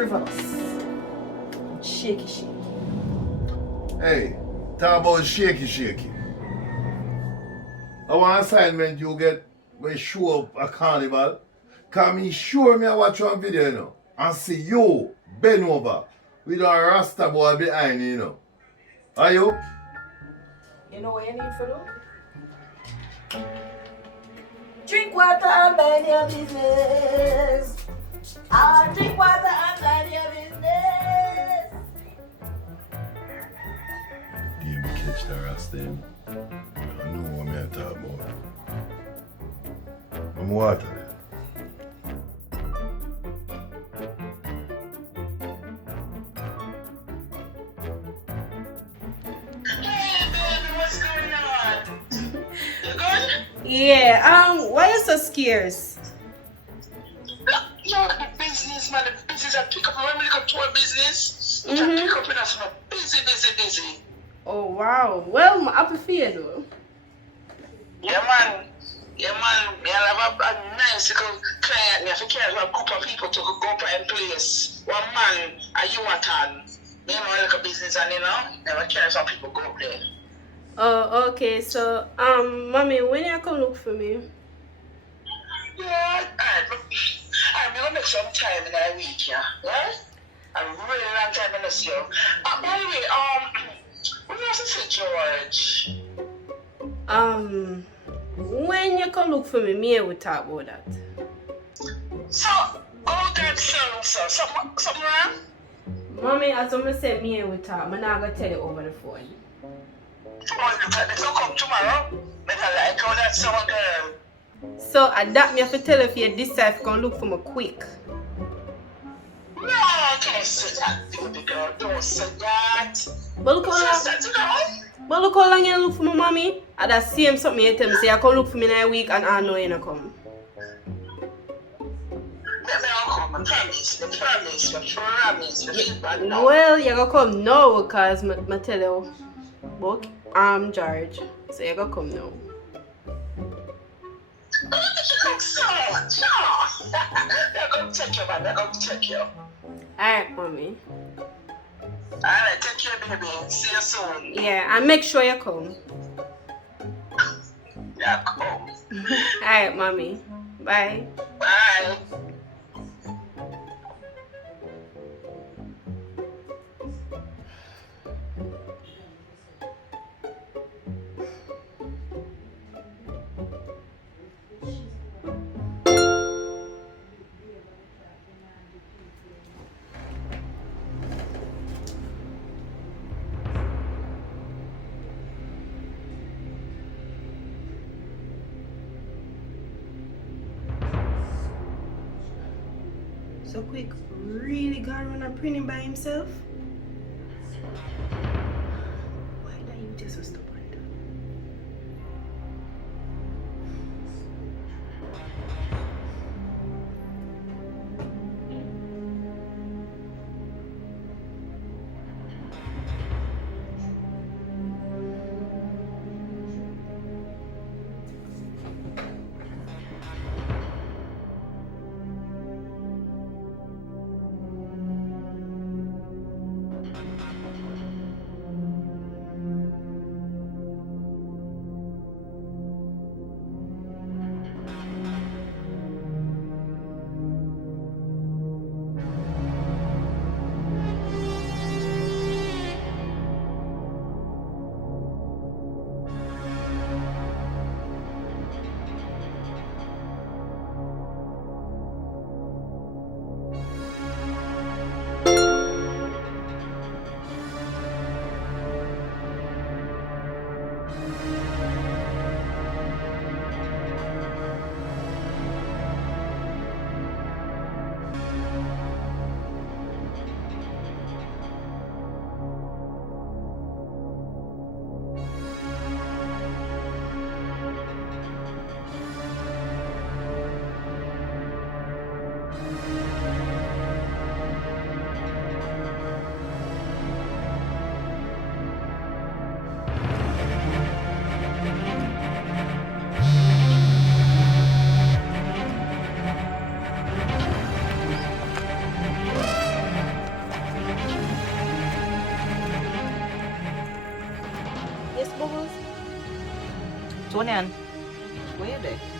frivolous. Shaky, shaky. Hey, talk about shaky. I want assignment you get when you show up a carnival. Cause me sure me I watch one video, you know, and see you bend over with a rasta boy behind you, you know. Are you? You know what you need for them? Drink water and mind your business. Drink water and mind your business. Give me catch the rasta, you know. I know what me I talk about. I'm water there. Yeah, why you so scarce? Yo, the business, man, the business I pick up. Remember the tour business? I pick up and I'm so busy. Oh wow. Well, I'm happy for you though. Yeah, man. Me I have a nice little client. Me I care about a group of people to go up and place. One man, you want on. Me and my little business and you know, never care some people go up there. Oh, okay. So, mommy, when you come look for me? Yeah, I'm gonna make some time in a week, yeah. Yeah? A really long time in this year. By the way, what was it, George? When you come look for me, me will talk about that. So, all that sounds so something wrong? Mommy, as I said, me will talk. I'm not gonna tell you over the phone. Tomorrow, they don't come tomorrow. Because I told that someone girl. So, at that, me have to tell you if you decide to come look for me quick. No, don't say that, baby girl. Don't say that. But look how long you look for me, mommy. At that same something you tell me, say I come look for me in a week and I know you not come. I promise. Well, you gonna come now because I tell you, book, I'm George. So you gonna come now. They're going to take you, man. They're going to take you. Alright, mommy. Alright, take care, baby. See you soon. Yeah, and make sure you come. Yeah, come. Alright, mommy. Bye. Bye. So quick, really got around and printing by himself? Why that you just so stubborn? Tonian, where you there?